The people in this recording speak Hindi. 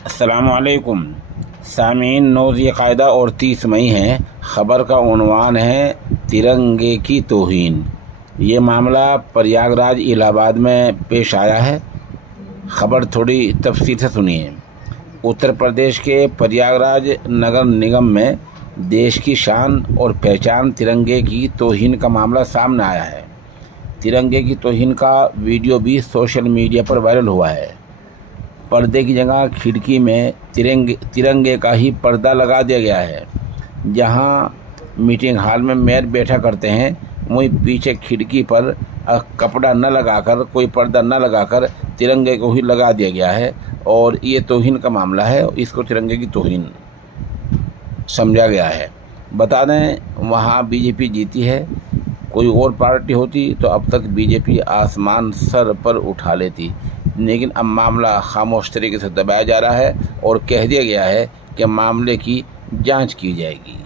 अस्सलामुअलैकुम सामीन। 9 ज़िलक़ादा और 30 मई है। ख़बर का उन्वान है तिरंगे की तौहीन। ये मामला प्रयागराज इलाहाबाद में पेश आया है। ख़बर थोड़ी तफसील से सुनिए। उत्तर प्रदेश के प्रयागराज नगर निगम में देश की शान और पहचान तिरंगे की तौहीन का मामला सामने आया है। तिरंगे की तौहीन का वीडियो भी सोशल मीडिया पर वायरल हुआ है। पर्दे की जगह खिड़की में तिरंगे का ही पर्दा लगा दिया गया है। जहां मीटिंग हॉल में मेयर बैठा करते हैं, वहीं पीछे खिड़की पर कपड़ा न लगाकर, कोई पर्दा न लगाकर तिरंगे को ही लगा दिया गया है। और ये तौहीन का मामला है, इसको तिरंगे की तौहीन समझा गया है। बता दें, वहाँ बीजेपी जीती है। कोई और पार्टी होती तो अब तक बीजेपी आसमान सर पर उठा लेती, लेकिन अब मामला खामोश तरीके से दबाया जा रहा है और कह दिया गया है कि मामले की जांच की जाएगी।